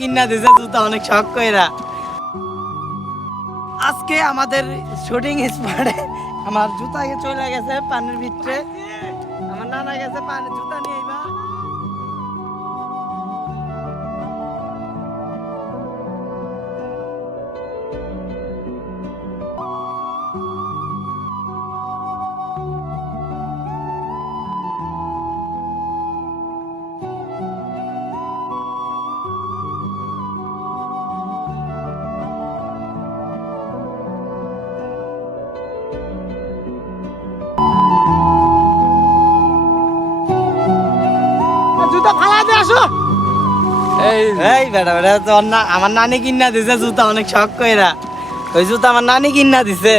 কিনা দিছে জুতা অনেক শখ কইরা। আজকে আমাদের শুটিং স্পটে আমার জুতা চলে গেছে পানির ভিতরে। আমার নানা গেছে পানি জুতা নিয়ে আইবা। জুতা ফালা দিয়ে আসো। এই বেটা বেটা তো আমার নানি কিনা দিছে জুতা অনেক শখ কইরা। ওই জুতা আমার নানি কিনা দিছে।